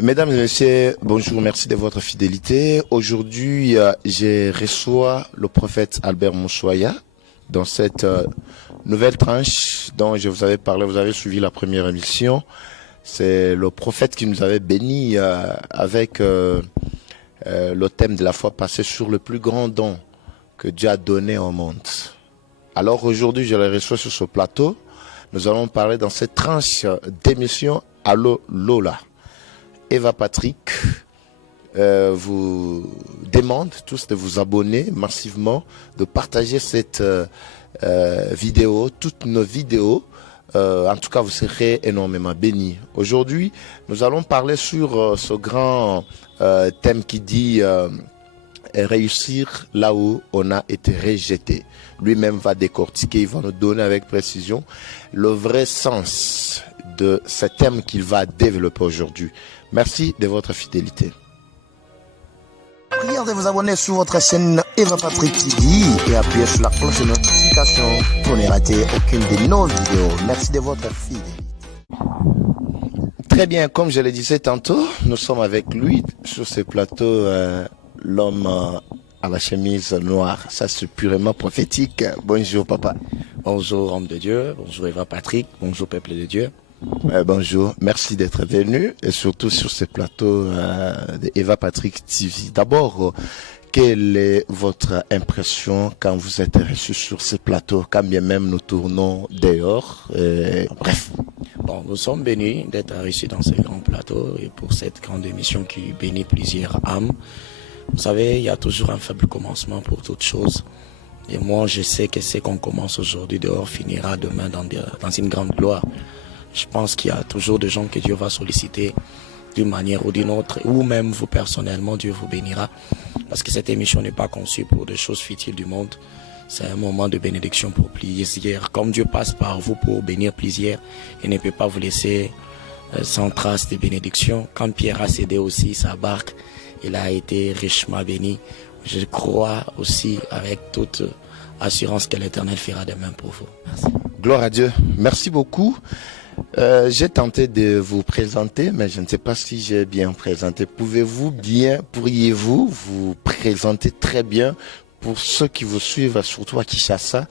Mesdames et messieurs, bonjour, merci de votre fidélité. Aujourd'hui, je reçois le prophète Albert Moussouaya dans cette nouvelle tranche dont je vous avais parlé. Vous avez suivi la première émission. C'est le prophète qui nous avait bénis avec le thème de la fois passée sur le plus grand don que Dieu a donné au monde. Alors aujourd'hui, je le reçois sur ce plateau. Nous allons parler dans cette tranche d'émission Allo Lola. Eva Patrick vous demande tous de vous abonner massivement, de partager cette vidéo, toutes nos vidéos. En tout cas, vous serez énormément bénis. Aujourd'hui, nous allons parler sur ce grand thème qui dit réussir là où on a été rejeté. Lui-même va décortiquer, il va nous donner avec précision le vrai sens de ce thème qu'il va développer aujourd'hui. Merci de votre fidélité. Prière de vous abonner sur votre chaîne Eva Patrick TV et appuyez sur la cloche de notification pour ne rater aucune de nos vidéos. Merci de votre fidélité. Très bien, comme je le disais tantôt, nous sommes avec lui sur ce plateau, l'homme à la chemise noire. Ça, c'est purement prophétique. Bonjour, papa. Bonjour, homme de Dieu. Bonjour, Eva Patrick. Bonjour, peuple de Dieu. Bonjour, merci d'être venu et surtout sur ce plateau de Eva Patrick TV. D'abord, quelle est votre impression quand vous êtes reçu sur ce plateau, quand bien même nous tournons dehors, bref. Bon, nous sommes bénis d'être reçus dans ce grand plateau et pour cette grande émission qui bénit plusieurs âmes. Vous savez, il y a toujours un faible commencement pour toute chose. Et moi, je sais que ce qu'on commence aujourd'hui dehors finira demain dans une grande gloire. Je pense qu'il y a toujours des gens que Dieu va solliciter d'une manière ou d'une autre, ou même vous personnellement, Dieu vous bénira. Parce que cette émission n'est pas conçue pour des choses futiles du monde. C'est un moment de bénédiction pour plusieurs. Comme Dieu passe par vous pour bénir plusieurs, il ne peut pas vous laisser sans trace de bénédiction. Quand Pierre a cédé aussi sa barque, il a été richement béni. Je crois aussi avec toute assurance que l'Éternel fera de même pour vous. Merci. Gloire à Dieu. Merci beaucoup. J'ai tenté de vous présenter, mais je ne sais pas si j'ai bien présenté. Pourriez-vous vous présenter très bien pour ceux qui vous suivent, surtout à Kinshasa,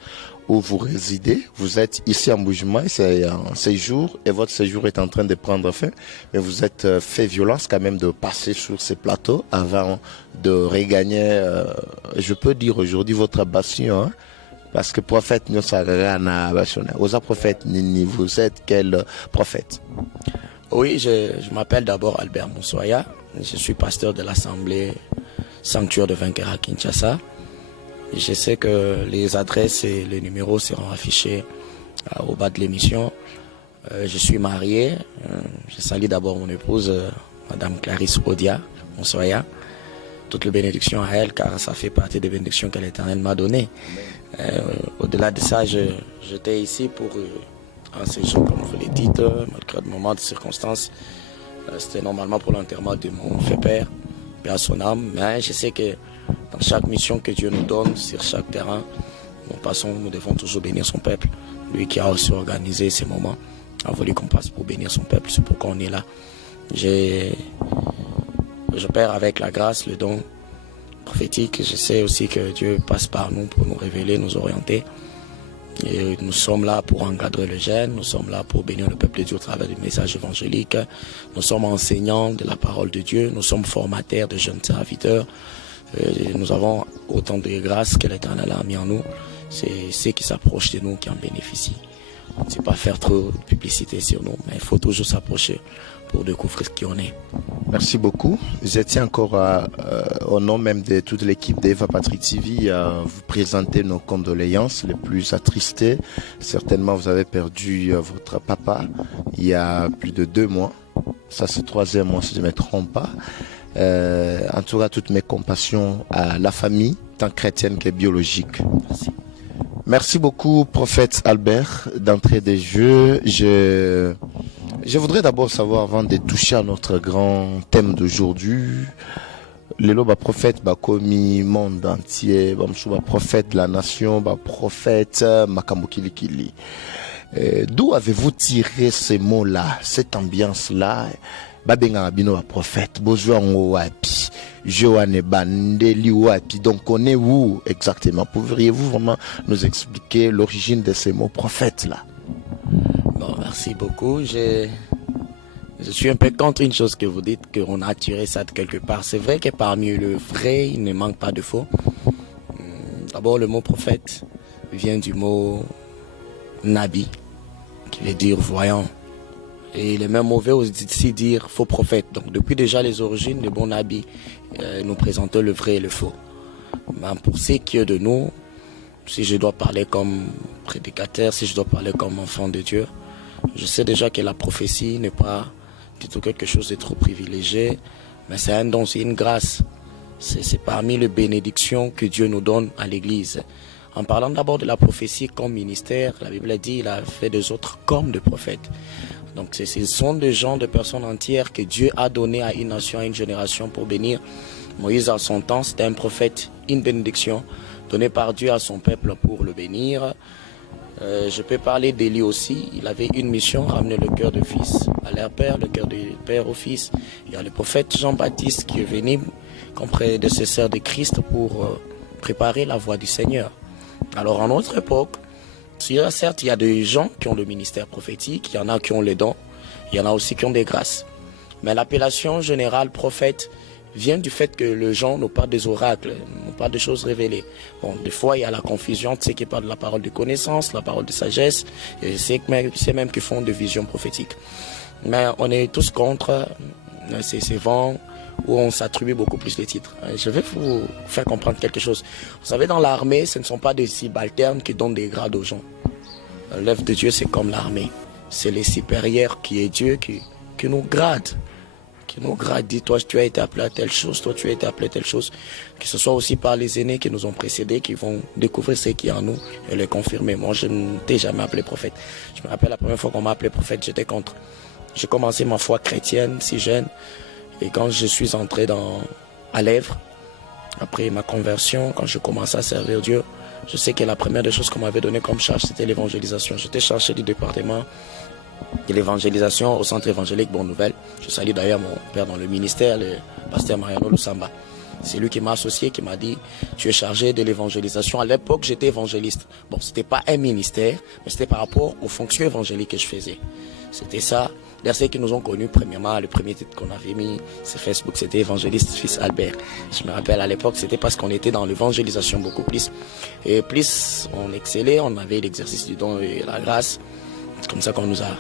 où vous résidez? Vous êtes ici en Mbuji-Mayi, c'est un séjour, et votre séjour est en train de prendre fin, mais vous êtes fait violence quand même de passer sur ces plateaux avant de regagner, je peux dire aujourd'hui, votre bastion, hein? Parce que prophète, nous sommes prophète, vous êtes quel prophète? Oui, je m'appelle d'abord Albert Moussouaya. Je suis pasteur de l'Assemblée Sanctuaire de Vainqueur à Kinshasa. Je sais que les adresses et les numéros seront affichés au bas de l'émission. Je suis marié. Je salue d'abord mon épouse, Madame Clarisse Odia Moussouaya. Toutes les bénédictions à elle, car ça fait partie des bénédictions que l'Éternel m'a données. Au-delà de ça, j'étais ici pour un séjour, comme vous l'avez dit, malgré de moments de circonstances. C'était normalement pour l'enterrement de mon fait-père, paix à son âme. Mais je sais que dans chaque mission que Dieu nous donne, sur chaque terrain, nous devons toujours bénir son peuple. Lui qui a aussi organisé ces moments, a voulu qu'on passe pour bénir son peuple. C'est pourquoi on est là. J'opère avec la grâce, le don prophétique. Je sais aussi que Dieu passe par nous pour nous révéler, nous orienter. Et nous sommes là pour encadrer le jeune, nous sommes là pour bénir le peuple de Dieu au travers du message évangélique. Nous sommes enseignants de la parole de Dieu, nous sommes formateurs de jeunes serviteurs. Nous avons autant de grâce que l'Éternel a mis en nous. C'est ceux qui s'approchent de nous qui en bénéficient. On ne sait pas faire trop de publicité sur nous, mais il faut toujours s'approcher pour découvrir qui on est. Merci beaucoup. Je tiens encore au nom même de toute l'équipe d'Eva Patrick TV à vous présenter nos condoléances les plus attristées. Certainement, vous avez perdu votre papa il y a plus de 2 mois. Ça, c'est 3e mois, si je ne me trompe pas. En tout cas, toutes mes compassions à la famille, tant chrétienne que biologique. Merci. Merci beaucoup, prophète Albert, d'entrée des jeux. Je voudrais d'abord savoir, avant de toucher à notre grand thème d'aujourd'hui, lelo ba prophète ba komi monde entier ba msou ba prophète de la nation ba prophète makambo kilikili. D'où avez-vous tiré ces mots-là, cette ambiance-là? Babenga bino ba prophète bozwa ngo wapi? Joane Bandeli wapi? Donc on est où exactement? Pourriez-vous vraiment nous expliquer l'origine de ces mots prophètes là? Bon, merci beaucoup. Je suis un peu contre une chose que vous dites, qu'on a tiré ça de quelque part. C'est vrai que parmi le vrai, il ne manque pas de faux. D'abord, le mot prophète vient du mot nabi, qui veut dire voyant. Et les mêmes mauvais aussi dire faux prophète. Donc depuis déjà les origines, le bon nabi nous présentent le vrai et le faux. Ben, pour ce qui est de nous, si je dois parler comme prédicateur, si je dois parler comme enfant de Dieu, je sais déjà que la prophétie n'est pas du tout quelque chose de trop privilégié, mais c'est un don, c'est une grâce. C'est parmi les bénédictions que Dieu nous donne à l'Église. En parlant d'abord de la prophétie comme ministère, la Bible dit il a fait des autres comme des prophètes. Donc ce sont des gens, des personnes entières que Dieu a donné à une nation, à une génération pour bénir. Moïse à son temps, c'était un prophète, une bénédiction donnée par Dieu à son peuple pour le bénir. Je peux parler d'Élie aussi. Il avait une mission, ramener le cœur de fils à leur père, le cœur de père au fils. Il y a le prophète Jean-Baptiste qui est venu comme prédécesseur de Christ pour préparer la voie du Seigneur. Alors en notre époque, certes, il y a des gens qui ont le ministère prophétique, il y en a qui ont les dons, il y en a aussi qui ont des grâces. Mais l'appellation générale prophète vient du fait que les gens n'ont pas des oracles, n'ont pas de choses révélées. Bon, des fois, il y a la confusion, tu sais qui parle de la parole de connaissance, la parole de sagesse, et c'est même qui font des visions prophétiques. Mais on est tous contre ces vents où on s'attribue beaucoup plus les titres. Je vais vous faire comprendre quelque chose. Vous savez, dans l'armée, ce ne sont pas des subalternes qui donnent des grades aux gens. L'œuvre de Dieu, c'est comme l'armée. C'est les supérieurs qui est Dieu qui nous grade. Qui nous grade, dit toi tu as été appelé à telle chose, toi tu as été appelé à telle chose. Que ce soit aussi par les aînés qui nous ont précédés, qui vont découvrir ce qui est en nous et le confirmer. Moi, je ne t'ai jamais appelé prophète. Je me rappelle la première fois qu'on m'a appelé prophète, j'étais contre. J'ai commencé ma foi chrétienne, si jeune. Et quand je suis entré à l'Èvre, après ma conversion, quand je commençais à servir Dieu, je sais que la première des choses qu'on m'avait donnée comme charge, c'était l'évangélisation. J'étais chargé du département de l'évangélisation au centre évangélique Bonne Nouvelle. Je salue d'ailleurs mon père dans le ministère, le pasteur Mariano Lusamba. C'est lui qui m'a associé, qui m'a dit, tu es chargé de l'évangélisation. À l'époque, j'étais évangéliste. Bon, c'était pas un ministère, mais c'était par rapport aux fonctions évangéliques que je faisais. C'était ça. D'ailleurs, ceux qui nous ont connus, premièrement, le premier titre qu'on avait mis, c'est Facebook, c'était évangéliste fils Albert. Je me rappelle à l'époque, c'était parce qu'on était dans l'évangélisation beaucoup plus. Et plus on excellait, on avait l'exercice du don et la grâce. C'est comme ça qu'on nous a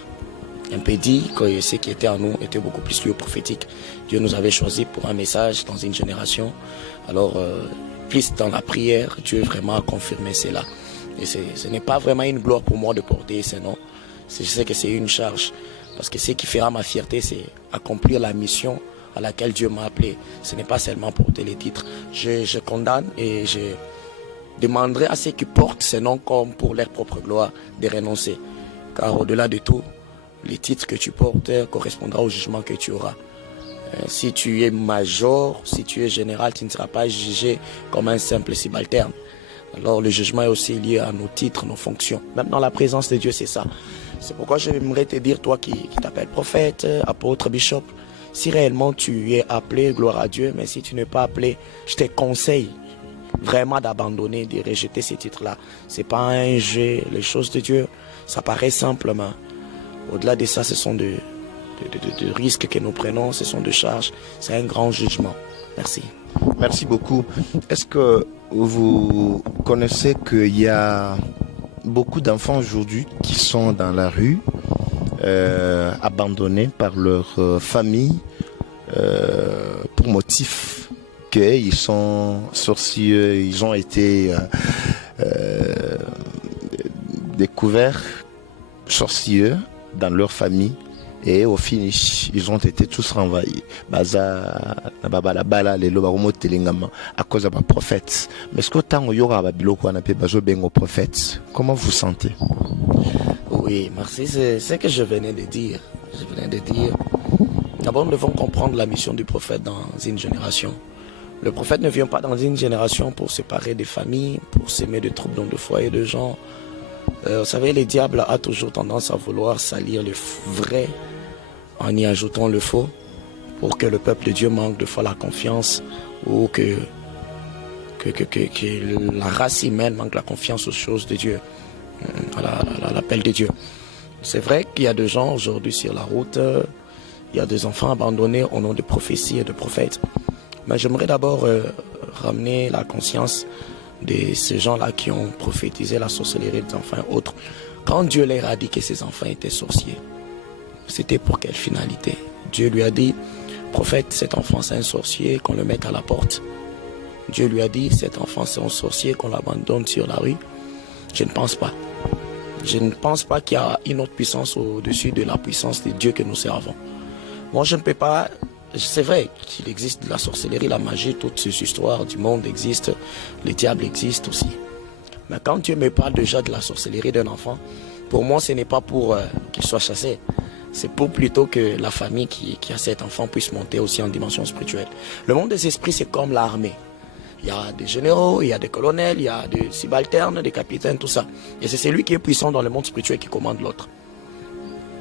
un peu dit que ce qui était en nous était beaucoup plus lié au prophétique. Dieu nous avait choisi pour un message dans une génération. Alors, plus dans la prière, Dieu vraiment a confirmé cela. Et ce n'est pas vraiment une gloire pour moi de porter ce nom. Je sais que c'est une charge. Parce que ce qui fera ma fierté, c'est accomplir la mission à laquelle Dieu m'a appelé. Ce n'est pas seulement porter les titres. Je condamne et je demanderai à ceux qui portent ces noms comme pour leur propre gloire de renoncer. Car au-delà de tout, les titres que tu portes correspondront au jugement que tu auras. Si tu es major, si tu es général, tu ne seras pas jugé comme un simple subalterne. Alors le jugement est aussi lié à nos titres, nos fonctions. Même dans la présence de Dieu, c'est ça. C'est pourquoi j'aimerais te dire, toi qui t'appelles prophète, apôtre, bishop, si réellement tu es appelé, gloire à Dieu, mais si tu n'es pas appelé, je te conseille vraiment d'abandonner, de rejeter ces titres-là. C'est pas un jeu, les choses de Dieu, ça paraît simplement. Au-delà de ça, ce sont de risques que nous prenons, ce sont de charges, c'est un grand jugement. Merci. Merci beaucoup. Est-ce que vous connaissez qu'il y a beaucoup d'enfants aujourd'hui qui sont dans la rue, abandonnés par leur famille pour motif qu'ils sont sorcieux, ils ont été découverts sorcieux dans leur famille et au finish ils ont été tous renvoyés à cause de prophètes. Mais ce que tant il y aura prophètes, comment vous sentez? Oui, merci, c'est ce que je venais de dire. D'abord, nous devons comprendre la mission du prophète dans une génération. Le prophète ne vient pas dans une génération pour séparer des familles, pour s'aimer de troubles de foyer de gens. Vous savez, le diable a toujours tendance à vouloir salir le vrai en y ajoutant le faux pour que le peuple de Dieu manque de foi la confiance ou que la race humaine manque la confiance aux choses de Dieu, à l'appel de Dieu. C'est vrai qu'il y a des gens aujourd'hui sur la route, il y a des enfants abandonnés au nom de prophéties et de prophètes. Mais j'aimerais d'abord ramener la conscience de ces gens-là qui ont prophétisé la sorcellerie des enfants et autres. Quand Dieu leur a dit que ces enfants étaient sorciers, c'était pour quelle finalité? Dieu lui a dit, prophète, cet enfant c'est un sorcier, qu'on le mette à la porte. Dieu lui a dit, cet enfant c'est un sorcier, qu'on l'abandonne sur la rue. Je ne pense pas. Je ne pense pas qu'il y a une autre puissance au-dessus de la puissance de Dieu que nous servons. Moi, je ne peux pas... C'est vrai qu'il existe de la sorcellerie, la magie, toutes ces histoires du monde existent, le diable existe aussi. Mais quand Dieu me parle déjà de la sorcellerie d'un enfant, pour moi, ce n'est pas pour qu'il soit chassé. C'est pour plutôt que la famille qui a cet enfant puisse monter aussi en dimension spirituelle. Le monde des esprits, c'est comme l'armée. Il y a des généraux, il y a des colonels, il y a des subalternes, des capitaines, tout ça. Et c'est celui qui est puissant dans le monde spirituel qui commande l'autre.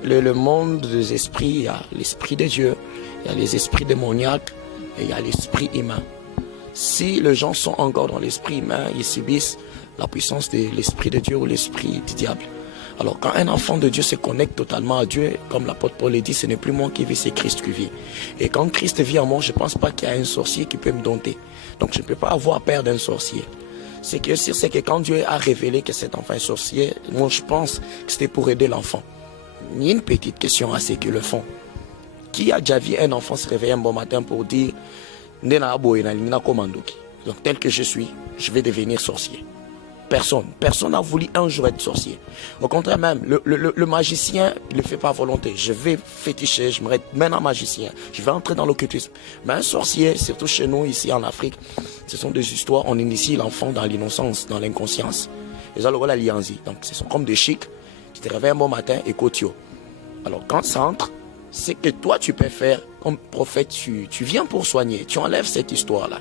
Le monde des esprits, il y a l'esprit de Dieu, il y a les esprits démoniaques et il y a l'esprit humain. Si les gens sont encore dans l'esprit humain, ils subissent la puissance de l'esprit de Dieu ou l'esprit du diable. Alors quand un enfant de Dieu se connecte totalement à Dieu, comme l'apôtre Paul le dit, ce n'est plus moi qui vis, c'est Christ qui vit. Et quand Christ vit en moi, je ne pense pas qu'il y a un sorcier qui peut me dompter. Donc je ne peux pas avoir peur d'un sorcier. Ce qui est sûr, c'est que quand Dieu a révélé que cet enfant est sorcier, moi je pense que c'était pour aider l'enfant. Il y a une petite question à ceux qui le font. Qui a déjà vu un enfant se réveiller un bon matin pour dire donc tel que je suis, je vais devenir sorcier? Personne. Personne n'a voulu un jour être sorcier. Au contraire même, le magicien ne le fait pas à volonté. Je vais féticher, je me mets un magicien. Je vais entrer dans l'occultisme. Mais un sorcier, surtout chez nous, ici en Afrique, ce sont des histoires, on initie l'enfant dans l'innocence, dans l'inconscience. Les gens le voient la lianzi. Donc ce sont comme des chics. Tu te réveilles un bon matin et cotio. Alors quand ça entre, c'est que toi tu peux faire comme prophète, tu viens pour soigner. Tu enlèves cette histoire-là.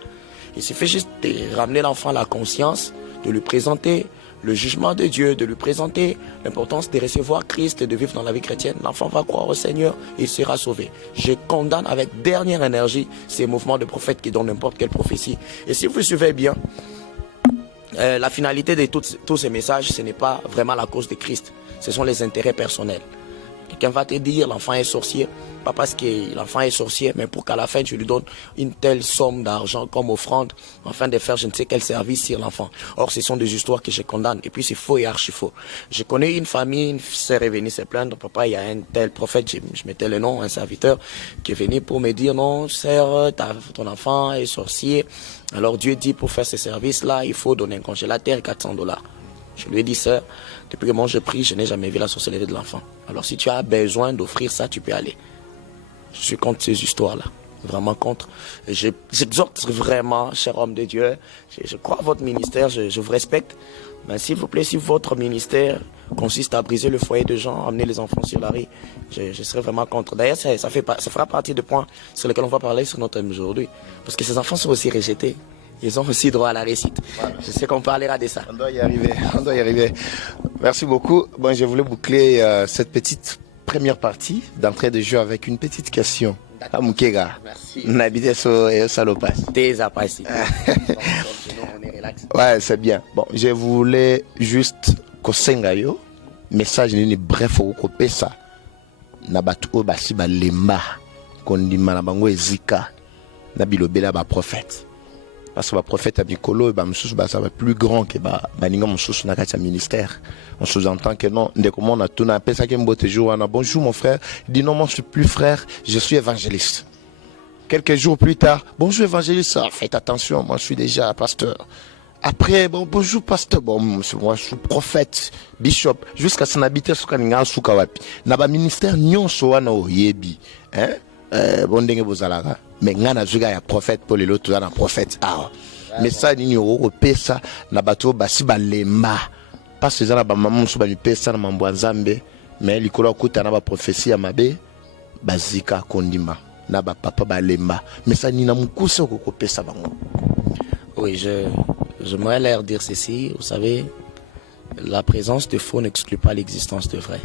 Il suffit juste de ramener l'enfant à la conscience, de lui présenter le jugement de Dieu, de lui présenter l'importance de recevoir Christ et de vivre dans la vie chrétienne. L'enfant va croire au Seigneur et il sera sauvé. Je condamne avec dernière énergie ces mouvements de prophètes qui donnent n'importe quelle prophétie. Et si vous suivez bien, la finalité de tous ces messages, ce n'est pas vraiment la cause de Christ. Ce sont les intérêts personnels. Quelqu'un va te dire l'enfant est sorcier, pas parce que l'enfant est sorcier, mais pour qu'à la fin tu lui donnes une telle somme d'argent comme offrande, afin de faire je ne sais quel service sur l'enfant. Or, ce sont des histoires que je condamne, et puis c'est faux et archi faux. Je connais une famille, une sœur est venue se plaindre, papa, il y a un tel prophète, je mettais le nom, un serviteur, qui est venu pour me dire, non, sœur, ton enfant est sorcier, alors Dieu dit pour faire ce service-là, il faut donner un congélateur, $400. Je lui ai dit, sœur, depuis que moi je prie, je n'ai jamais vu la sorcellerie de l'enfant. Alors si tu as besoin d'offrir ça, tu peux aller. Je suis contre ces histoires-là. Vraiment contre. J'exhorte vraiment, cher homme de Dieu, je crois à votre ministère, je vous respecte. Mais s'il vous plaît, si votre ministère consiste à briser le foyer de gens, amener les enfants sur la rue, je serai vraiment contre. D'ailleurs, ça fera partie des points sur lesquels on va parler sur notre thème aujourd'hui. Parce que ces enfants sont aussi rejetés. Ils ont aussi droit à la réussite. Voilà. Je sais qu'on parlera de ça. On doit y arriver. Merci beaucoup. Bon, je voulais boucler cette petite première partie d'entrée de jeu avec une petite question. À Moukega. Merci. N'habitez sur Salopas. T'es à passer. On est relax. Ouais, c'est bien. Bon, je voulais juste kosengayo message ni bref au kopesa na batu o basi ba lemba kondima na bango ezika na bilobela ba prophète. Parce que le prophète Abikolo est plus grand que le ministère. On sous-entend que non, on a tout appelé ça bonjour mon frère. Il dit non, moi je suis plus frère, je suis évangéliste. Quelques jours plus tard, bonjour évangéliste, faites attention, moi je suis déjà pasteur. Après, bon, bonjour pasteur, bon, moi je suis prophète, bishop, jusqu'à son habiter sur Kaninga Soukawapi. Naba ministère nyon soana o yebi. Hein? Bon dengue bozalaga. Mais ngana zuga ya prophète pour les autres na prophète ah mais ça ni ro pesa na bato basi balemba parce que na ba maman so ba mi pesa na mambo nzambe mais likolo kuta na ba prophétie ya mabe bazika kondima na ba papa balemba mais ça ni na mukuse okopesa bango. Oui, j'aimerais leur dire ceci. Vous savez, la présence de faux n'exclut pas l'existence de vrai.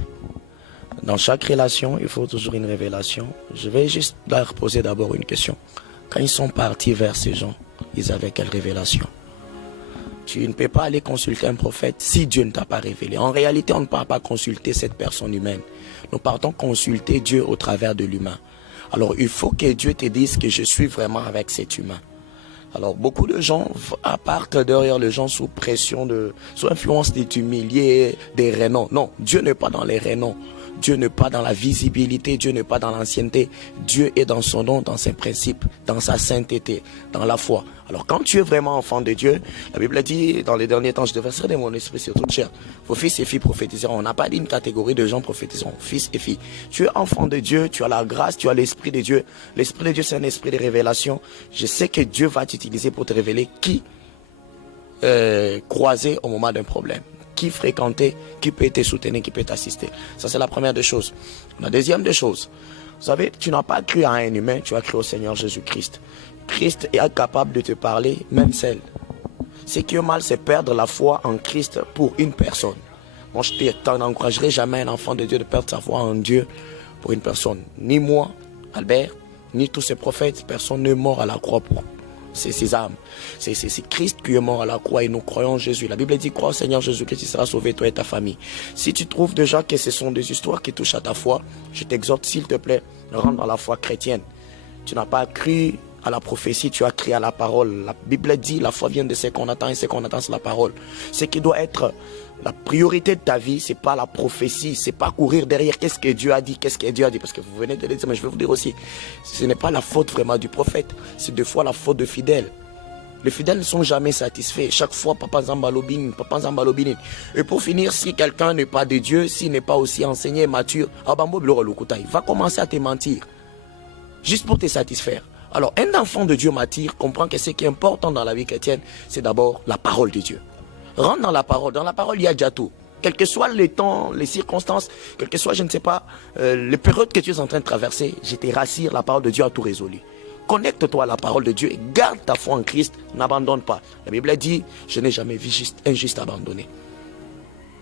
Dans chaque relation, il faut toujours une révélation. Je vais juste leur poser d'abord une question. Quand ils sont partis vers ces gens, ils avaient quelle révélation? Tu ne peux pas aller consulter un prophète si Dieu ne t'a pas révélé. En réalité, on ne part pas consulter cette personne humaine. Nous partons consulter Dieu au travers de l'humain. Alors, il faut que Dieu te dise que je suis vraiment avec cet humain. Alors, beaucoup de gens partent derrière les gens sous pression, sous influence des humiliés, des rénoms. Non, Dieu n'est pas dans les rénoms. Dieu n'est pas dans la visibilité, Dieu n'est pas dans l'ancienneté. Dieu est dans son nom, dans ses principes, dans sa sainteté, dans la foi. Alors quand tu es vraiment enfant de Dieu, la Bible dit, dans les derniers temps, je déverserai de mon esprit sur toute chair. Vos fils et filles prophétiseront. On n'a pas dit une catégorie de gens prophétiseront, fils et filles. Tu es enfant de Dieu, tu as la grâce, tu as l'esprit de Dieu. L'esprit de Dieu, c'est un esprit de révélation. Je sais que Dieu va t'utiliser pour te révéler qui croiser au moment d'un problème. Qui fréquenter, qui peut te soutenir, qui peut t'assister. Ça, c'est la première des choses. La deuxième des choses, vous savez, tu n'as pas cru à un humain, tu as cru au Seigneur Jésus-Christ. Christ est capable de te parler, même seul. Ce qui est mal, c'est perdre la foi en Christ pour une personne. Moi, je n'encouragerai jamais un enfant de Dieu de perdre sa foi en Dieu pour une personne. Ni moi, Albert, ni tous ces prophètes, personne n'est mort à la croix pour ces âmes. C'est Christ qui est mort à la croix et nous croyons en Jésus. La Bible dit, crois au Seigneur Jésus-Christ, tu seras sauvé, toi et ta famille. Si tu trouves déjà que ce sont des histoires qui touchent à ta foi, je t'exhorte, s'il te plaît, rentre dans la foi chrétienne. Tu n'as pas cru à la prophétie, tu as cru à la parole. La Bible dit, la foi vient de ce qu'on attend et ce qu'on attend, c'est la parole. Ce qui doit être la priorité de ta vie, c'est pas la prophétie, c'est pas courir derrière qu'est-ce que Dieu a dit, qu'est-ce que Dieu a dit, parce que vous venez de le dire, mais je vais vous dire aussi, ce n'est pas la faute vraiment du prophète, c'est des fois la faute de fidèles. Les fidèles ne sont jamais satisfaits. Chaque fois, papa Zambalobine. Et pour finir, si quelqu'un n'est pas de Dieu, s'il n'est pas aussi enseigné, mature, il va commencer à te mentir, juste pour te satisfaire. Alors, un enfant de Dieu mature comprend que ce qui est important dans la vie chrétienne, c'est d'abord la parole de Dieu. Rentre dans la parole. Dans la parole, il y a déjà tout. Quel que soit les temps, les circonstances, quel que soit, je ne sais pas, les périodes que tu es en train de traverser, je te rassure, la parole de Dieu a tout résolu. Connecte-toi à la parole de Dieu et garde ta foi en Christ, n'abandonne pas. La Bible dit, je n'ai jamais vu un juste abandonné.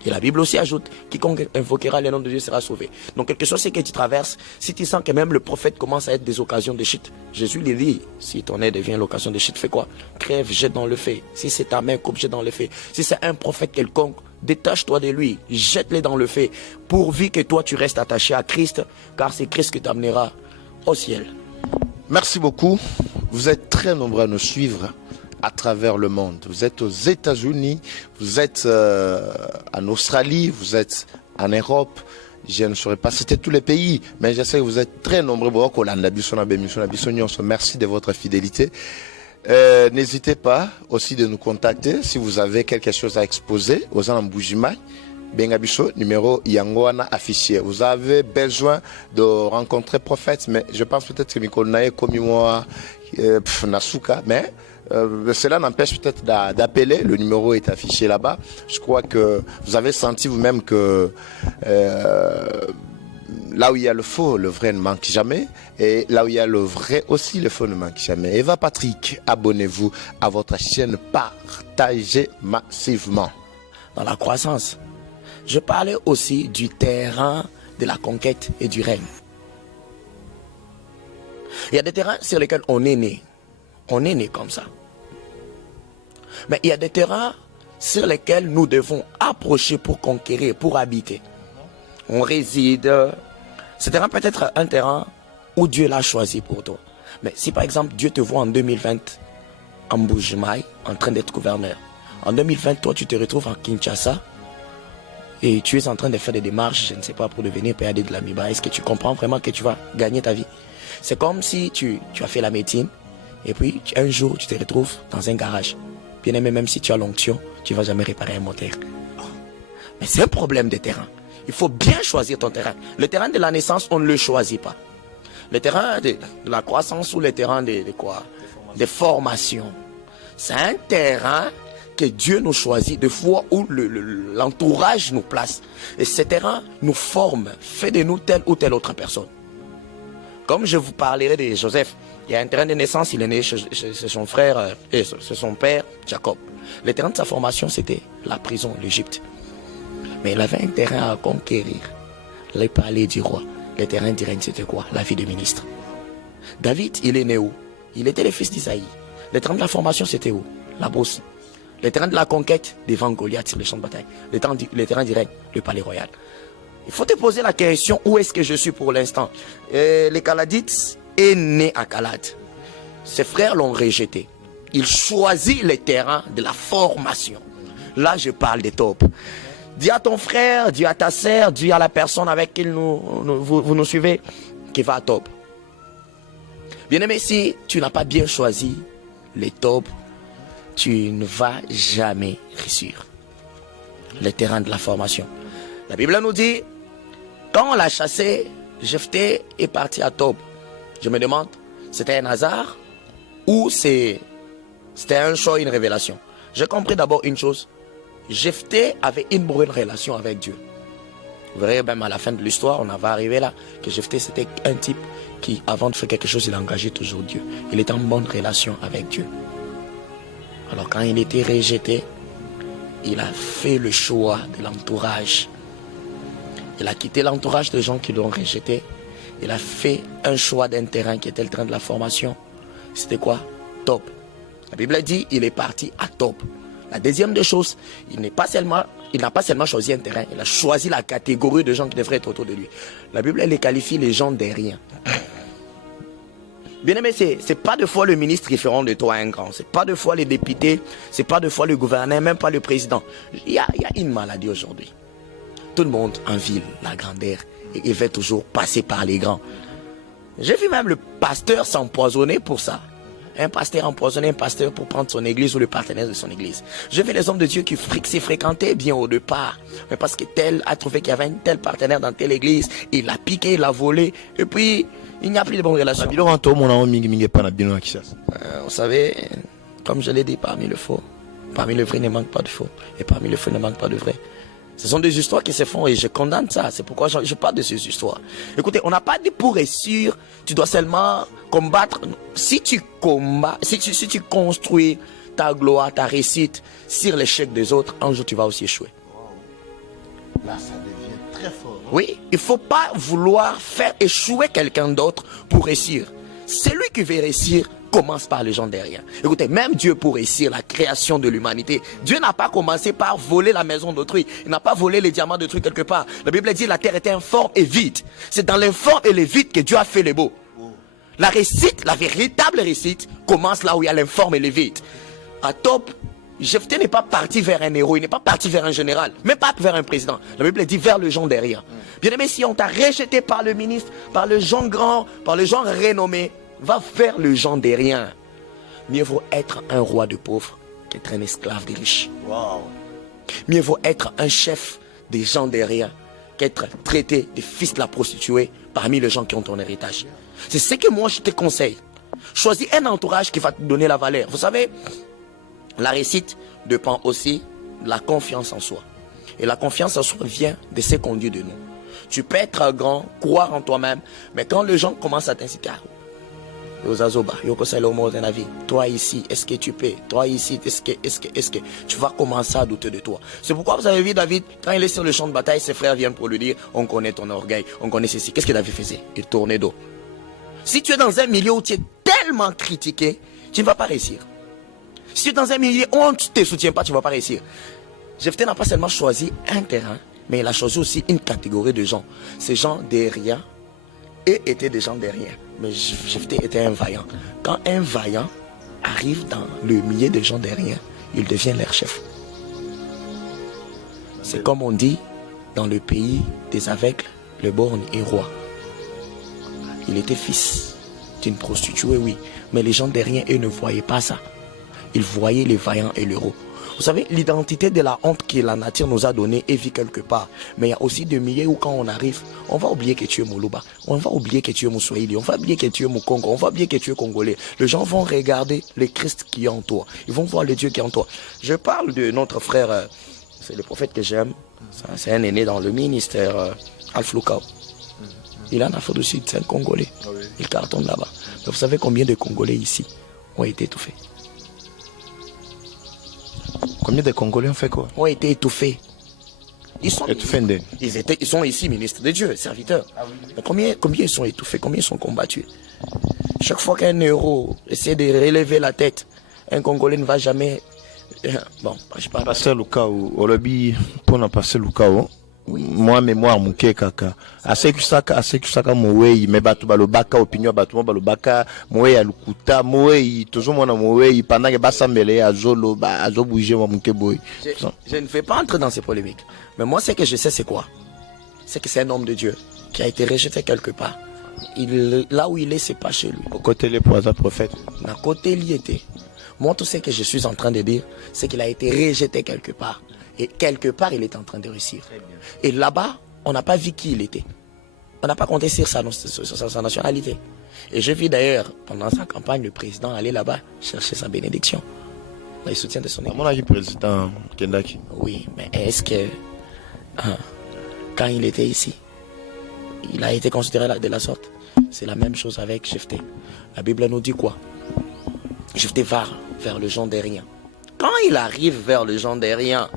Et la Bible aussi ajoute, quiconque invoquera le nom de Dieu sera sauvé. Donc quelque chose c'est que tu traverses, si tu sens que même le prophète commence à être des occasions de chute, Jésus lui dit, si ton aide devient l'occasion de chute, fais quoi? Crève, jette dans le feu. Si c'est ta main, coupe, jette dans le feu. Si c'est un prophète quelconque, détache-toi de lui, jette-le dans le feu, pourvu que toi tu restes attaché à Christ, car c'est Christ qui t'amènera au ciel. Merci beaucoup. Vous êtes très nombreux à nous suivre à travers le monde. Vous êtes aux États-Unis, vous êtes en Australie, vous êtes en Europe. Je ne saurais pas citer tous les pays, mais je sais que vous êtes très nombreux. Merci de votre fidélité. N'hésitez pas aussi de nous contacter si vous avez quelque chose à exposer aux Ambujimai. Bengabiso, numéro Yangoana affiché. Vous avez besoin de rencontrer prophète, mais je pense peut-être que Mikonae comme moi, Nasuka, mais cela n'empêche peut-être d'appeler. Le numéro est affiché là-bas. Je crois que vous avez senti vous-même que là où il y a le faux, le vrai ne manque jamais. Et là où il y a le vrai aussi, le faux ne manque jamais. Eva Patrick, abonnez-vous à votre chaîne. Partagez massivement. Dans la croissance, je parlais aussi du terrain de la conquête et du règne. Il y a des terrains sur lesquels on est né. On est né comme ça. Mais il y a des terrains sur lesquels nous devons approcher pour conquérir, pour habiter. On réside. Ce terrain peut être un terrain où Dieu l'a choisi pour toi. Mais si par exemple Dieu te voit en 2020 en Mbujimai, en train d'être gouverneur. En 2020, toi tu te retrouves en Kinshasa et tu es en train de faire des démarches, je ne sais pas, pour devenir PAD de la MIBA. Est-ce que tu comprends vraiment que tu vas gagner ta vie? C'est comme si tu as fait la médecine et puis un jour tu te retrouves dans un garage. Bien aimé, même si tu as l'onction, tu ne vas jamais réparer un moteur. Mais c'est un problème de terrain. Il faut bien choisir ton terrain. Le terrain de la naissance, on ne le choisit pas. Le terrain de la croissance ou le terrain de quoi? De formation. C'est un terrain que Dieu nous choisit, de fois où l'entourage nous place. Et ce terrain nous forme, fait de nous telle ou telle autre personne. Comme je vous parlerai de Joseph, il y a un terrain de naissance, il est né chez son frère et c'est son père, Jacob. Le terrain de sa formation, c'était la prison, l'Égypte. Mais il avait un terrain à conquérir, les palais du roi. Le terrain du règne, c'était quoi? La vie de ministre. David, il est né où? Il était le fils d'Isaïe. Le terrain de la formation, c'était où? La brousse. Le terrain de la conquête, devant Goliath sur le champ de bataille. Le terrain du règne, le palais royal. Il faut te poser la question, où est-ce que je suis pour l'instant? Les Caladites est né à Calade. Ses frères l'ont rejeté. Il choisit les terrains de la formation. Là, je parle des taupes. Dis à ton frère, dis à ta sœur, dis à la personne avec qui vous nous suivez, qui va à Tob. Bien-aimé, si tu n'as pas bien choisi les taupes, tu ne vas jamais réussir. Le terrain de la formation. La Bible nous dit, quand on l'a chassé, Jephthé est parti à Tob. Je me demande, c'était un hasard ou c'était un choix, une révélation? J'ai compris d'abord une chose. Jephthé avait une bonne relation avec Dieu. Vous verrez même à la fin de l'histoire, on va arriver là, que Jephthé c'était un type qui, avant de faire quelque chose, il engageait toujours Dieu. Il était en bonne relation avec Dieu. Alors quand il était rejeté, il a fait le choix de l'entourage. Il a quitté l'entourage des gens qui l'ont rejeté. Il a fait un choix d'un terrain qui était le terrain de la formation. C'était quoi? Tob. La Bible dit, il est parti à Tob. La deuxième des choses, il n'a pas seulement choisi un terrain, il a choisi la catégorie de gens qui devraient être autour de lui. La Bible, elle les qualifie les gens des riens. Bien aimé, c'est pas de fois le ministre qui feront de toi un grand. C'est pas de fois les députés, c'est pas de fois le gouverneur, même pas le président. Il y a une maladie aujourd'hui. Tout le monde envie la grandeur et il veut toujours passer par les grands. J'ai vu même le pasteur s'empoisonner pour ça. Un pasteur empoisonné, un pasteur pour prendre son église ou le partenaire de son église. Je vu les hommes de Dieu qui s'est fréquenté bien au départ. Mais parce que tel a trouvé qu'il y avait un tel partenaire dans telle église, il l'a piqué, il l'a volé, et puis il n'y a plus de bonnes relations. Vous savez, comme je l'ai dit, parmi le faux, parmi le vrai ne manque pas de faux, et parmi le faux ne manque pas de vrai. Ce sont des histoires qui se font et je condamne ça. C'est pourquoi je parle de ces histoires. Écoutez, on n'a pas dit pour réussir, tu dois seulement combattre. Si tu combats, si tu construis ta gloire, ta réussite sur l'échec des autres, un jour tu vas aussi échouer. Là, ça devient très fort. Hein? Oui, il ne faut pas vouloir faire échouer quelqu'un d'autre pour réussir. Celui qui veut réussir commence par les gens derrière. Écoutez, même Dieu pour réussir la création de l'humanité, Dieu n'a pas commencé par voler la maison d'autrui. Il n'a pas volé les diamants d'autrui quelque part. La Bible dit que la terre était informe et vide. C'est dans l'informe et le vide que Dieu a fait les beaux. La réussite, la véritable réussite, commence là où il y a l'informe et le vide. À Tob, Jephthé n'est pas parti vers un héros, il n'est pas parti vers un général, même pas vers un président. La Bible dit vers les gens derrière. Bien aimé, si on t'a rejeté par le ministre, par les gens grands, par les gens renommés, va vers le gens des riens. Mieux vaut être un roi de pauvres qu'être un esclave des riches. Wow. Mieux vaut être un chef des gens des riens qu'être traité de fils de la prostituée parmi les gens qui ont ton héritage. C'est ce que moi je te conseille. Choisis un entourage qui va te donner la valeur. Vous savez, la réussite dépend aussi de la confiance en soi. Et la confiance en soi vient de ce qu'on dit de nous. Tu peux être grand, croire en toi-même, mais quand les gens commencent à t'inciter à toi ici, est-ce que tu peux? Toi ici, est-ce que tu vas commencer à douter de toi? C'est pourquoi vous avez vu David, quand il est sur le champ de bataille, ses frères viennent pour lui dire, on connaît ton orgueil, on connaît ceci. Qu'est-ce que David faisait? Il tournait dos. Si tu es dans un milieu où tu es tellement critiqué, tu ne vas pas réussir. Si tu es dans un milieu où on ne te soutient pas, tu ne vas pas réussir. Jephthé n'a pas seulement choisi un terrain, mais il a choisi aussi une catégorie de gens. Ces gens des riens et étaient des gens des riens. Mais Jephthé était un vaillant. Quand un vaillant arrive dans le milieu des gens des riens, il devient leur chef. C'est comme on dit dans le pays des aveugles, le borgne est roi. Il était fils d'une prostituée, oui. Mais les gens des riens, eux, ne voyaient pas ça. Ils voyaient les vaillants et l'héros. Vous savez, l'identité de la honte que la nature nous a donnée est vue quelque part. Mais il y a aussi des milieux où quand on arrive, on va oublier que tu es Moluba. On va oublier que tu es Moussoïli. On va oublier que tu es Moukongo. On va oublier que tu es Congolais. Les gens vont regarder le Christ qui est en toi. Ils vont voir le Dieu qui est en toi. Je parle de notre frère, c'est le prophète que j'aime. C'est un aîné dans le ministère, Alfloukao. Il est en Afrique du Sud, c'est un Congolais. Il cartonne là-bas. Mais vous savez combien de Congolais ici ont été étouffés? Combien de Congolais ont fait quoi? Ont été étouffés. Ils sont ils sont ici ministres de Dieu, serviteurs. Mais combien ils sont étouffés? Combien ils sont combattus? Chaque fois qu'un euro essaie de relever la tête, un Congolais ne va jamais... Bon, je parle. Pasteur Lukao, au lobby, pour ne passer Lukao, moi, mémoire, mouké kaka. Assez que ça, moué, mais batu balobaka, opinion, batu balobaka, moué à lukuta, moué, toujours mon moué, pendant que basa mele, azolo, azo bouger, moi, mouké boy. Je ne vais pas entrer dans ces polémiques. Mais moi, ce que je sais, c'est quoi? C'est que c'est un homme de Dieu qui a été rejeté quelque part. Là où il est, c'est pas chez lui. Au côté les poisons prophètes. À côté, il y était. Moi, tout ce que je suis en train de dire, c'est qu'il a été rejeté quelque part. Et quelque part, il est en train de réussir. Et là-bas, on n'a pas vu qui il était. On n'a pas compté sur sa nationalité. Et je vis d'ailleurs, pendant sa campagne, le président allait là-bas chercher sa bénédiction. Le soutien de son équipe. Mon avis, président Kendaki. Oui, mais est-ce que quand il était ici, il a été considéré de la sorte? C'est la même chose avec Jephthé. La Bible nous dit quoi? Jephthé va vers le gens des riens. Quand il arrive vers le gens des riens,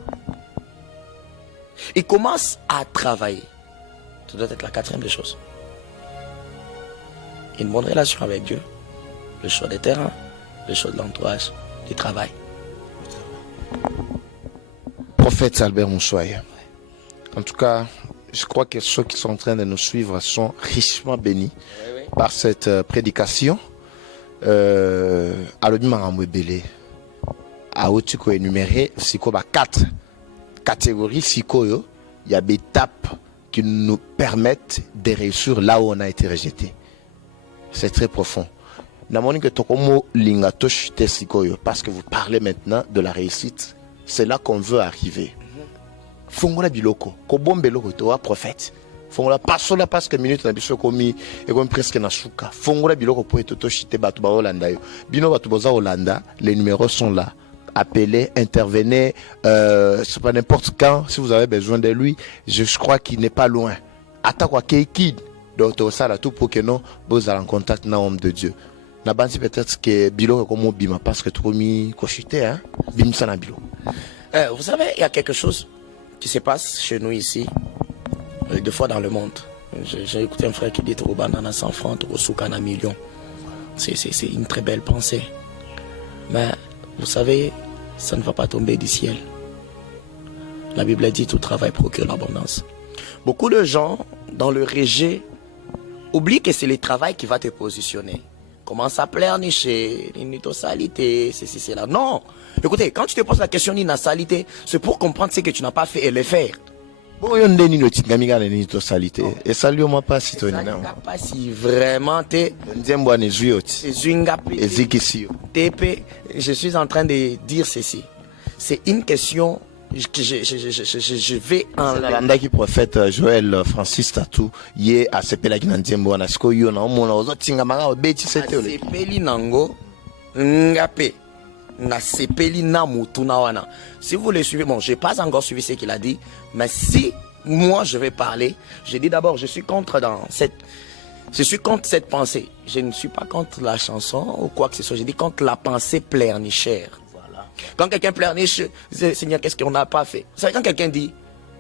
il commence à travailler. Ça doit être la quatrième des choses. Une bonne relation avec Dieu, le choix des terrains, le choix de l'entourage, du travail. Prophète Albert Moussouaya. En tout cas, je crois que ceux qui sont en train de nous suivre sont richement bénis par cette prédication. Alobi Maramwebele a otiko énuméré siko ba 4 catégories siko yo, il y a des étapes qui nous permettent de réussir là où on a été rejeté. C'est très profond. Namoni que tokomo lingatosh te siko yo, parce que vous parlez maintenant de la réussite. C'est là qu'on veut arriver. Fongola biloko, kobombe loko to prophète. Fongola pasola parce que minute na biso komi et comme presque na souka. Fongola biloko pour to chite batu ba Hollanda yo. Bino batu boza Hollanda, les numéros sont là. Appelez, intervenez, c'est pas n'importe quand, si vous avez besoin de lui, je crois qu'il n'est pas loin. Atta kwa keikid, donc ça là tout pour que non, vous allez en contact na homme de Dieu. Na bansi peut-être que bilo comme bima parce que trop mi kochite hein, bim sana bilo. Vous savez, il y a quelque chose qui se passe chez nous ici, deux fois dans le monde. J'ai écouté un frère qui dit Troban dans 100 francs, Trosuka dans million. C'est une très belle pensée. Mais vous savez, ça ne va pas tomber du ciel. La Bible dit tout travail procure l'abondance. Beaucoup de gens, dans le rejet, oublient que c'est le travail qui va te positionner. Commence à pleurnicher, l'initosalité, ceci, cela. Non! Écoutez, quand tu te poses la question d'inasalité, c'est pour comprendre ce que tu n'as pas fait et le faire. Bon, yon deni no tingamiga le nitosalité. Et salut moi pas si toni na. Pas si vraiment te Nzembo ne juioti. Ezikisio. TP, je suis en train de dire ceci. C'est une question que je vais en landa qui prophète Joël Francis Tatou yé a sepela ki nzembo na siko yo na omona ozo tingamanga obeti sete ole. Sepeli nango ngape. Na sepeli na mutuna wana. Si vous le suivez, bon, j'ai pas encore suivi ce qu'il a dit, mais si moi je vais parler, je dis d'abord, je suis contre cette pensée. Je ne suis pas contre la chanson ou quoi que ce soit. Je dis contre la pensée pleurnichère. Voilà. Quand quelqu'un pleurniche, Seigneur, qu'est-ce qu'on n'a pas fait? Vous savez, quand quelqu'un dit,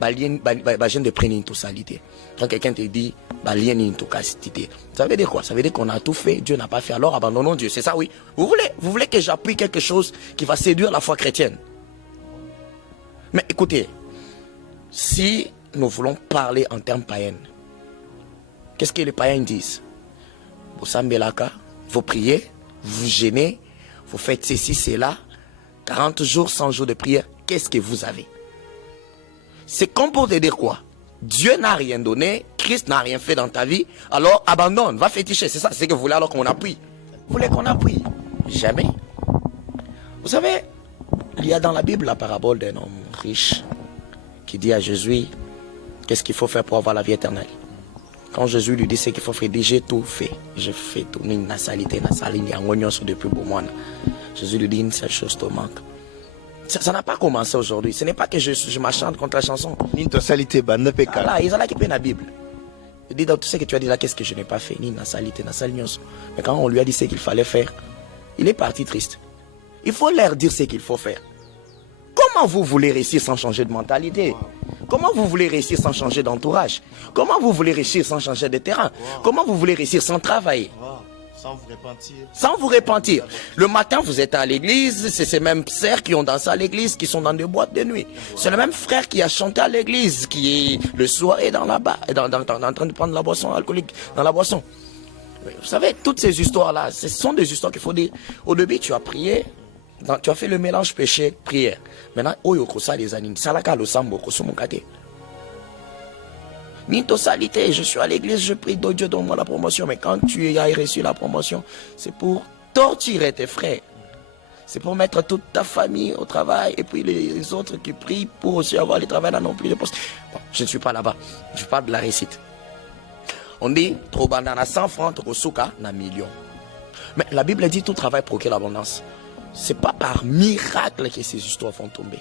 je de prendre une totalité. Quand quelqu'un te dit, ça veut dire quoi? Ça veut dire qu'on a tout fait, Dieu n'a pas fait, alors abandonnons Dieu. C'est ça, oui. Vous voulez que j'appuie quelque chose qui va séduire la foi chrétienne? Mais écoutez, si nous voulons parler en termes païens, qu'est-ce que les païens disent? Vous sambelaka, vous priez, vous gênez, vous faites ceci, cela, 40 jours, 100 jours de prière, qu'est-ce que vous avez? C'est comme pour te dire quoi? Dieu n'a rien donné, Christ n'a rien fait dans ta vie, alors abandonne, va féticher, c'est ça, c'est ce que vous voulez alors qu'on appuie. Vous voulez qu'on appuie? Jamais. Vous savez, il y a dans la Bible la parabole d'un homme riche qui dit à Jésus, qu'est-ce qu'il faut faire pour avoir la vie éternelle? Quand Jésus lui dit ce qu'il faut faire, il dit, j'ai tout fait. Je fais tout, na salité, na saline, en oignon sur depuis pour moi. Jésus lui dit, une seule chose te manque. Ça n'a pas commencé aujourd'hui. Ce n'est pas que je m'achante contre la chanson. Nintosalité, bande peka. Là, ils ont là qui peine la Bible. Il dit dans tout ce que tu as dit là, qu'est-ce que je n'ai pas fait? Ni Nassalité, Nassalignos. Mais quand on lui a dit ce qu'il fallait faire, il est parti triste. Il faut leur dire ce qu'il faut faire. Comment vous voulez réussir sans changer de mentalité? Comment vous voulez réussir sans changer d'entourage? Comment vous voulez réussir sans changer de terrain? Comment vous voulez réussir sans travailler? Sans vous repentir. Sans vous repentir. Le matin, vous êtes à l'église, c'est ces mêmes sœurs qui ont dansé à l'église, qui sont dans des boîtes de nuit. C'est le même frère qui a chanté à l'église, qui est le soir est dans là-bas, en train de prendre la boisson alcoolique, dans la boisson. Vous savez, toutes ces histoires-là, ce sont des histoires qu'il faut dire. Au début, tu as prié, tu as fait le mélange péché-prière. Maintenant, oyoko ça les animes, salaka lo sambo, kosumukate. Nito salité, je suis à l'église, je prie, Dieu donne-moi la promotion. Mais quand tu as reçu la promotion, c'est pour torturer tes frères. C'est pour mettre toute ta famille au travail. Et puis les autres qui prient pour aussi avoir le travail n'ont plus de poste. Bon, je ne suis pas là-bas. Je parle de la réussite. On dit, trop bandana 100 francs, trop souka, na million. Mais la Bible dit, tout travail procure l'abondance. Ce n'est pas par miracle que ces histoires vont tomber.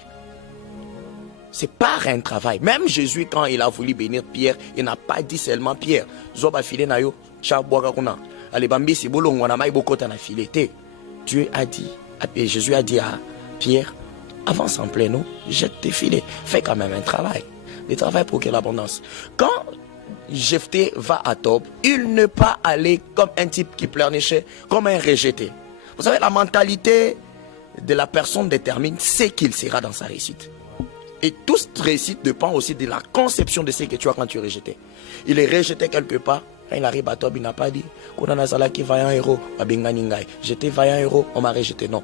C'est par un travail. Même Jésus, quand il a voulu bénir Pierre, il n'a pas dit seulement Pierre. Zoba filé na yo, chabouaga kuna. Allez bambi si bolo ngwana mai bokota na filete. Dieu a dit, et Jésus a dit à Pierre, avance en plein eau, jette tes filets. Fais quand même un travail. Le travail procure l'abondance. Quand Jephthé va à Tob, il ne pas aller comme un type qui pleurnichait, comme un rejeté. Vous savez, la mentalité de la personne détermine ce qu'il sera dans sa réussite. Et toute réussite dépend aussi de la conception de ce que tu as quand tu es rejeté. Il est rejeté quelque part. Quand il arrive à Tob, il n'a pas dit qui vaillant héros, j'étais vaillant héros, on m'a rejeté. Non.